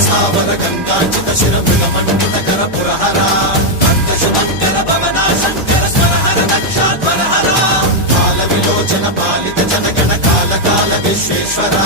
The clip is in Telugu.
స్థావర గంగాచిత శిరమృగ మండిత కర పురహర శుభంకర భవనా శంకర స్వరహర దక్షాధ్వరహర కాల విలోచన పాలిత జనగణ కాల కాల విశ్వేశ్వర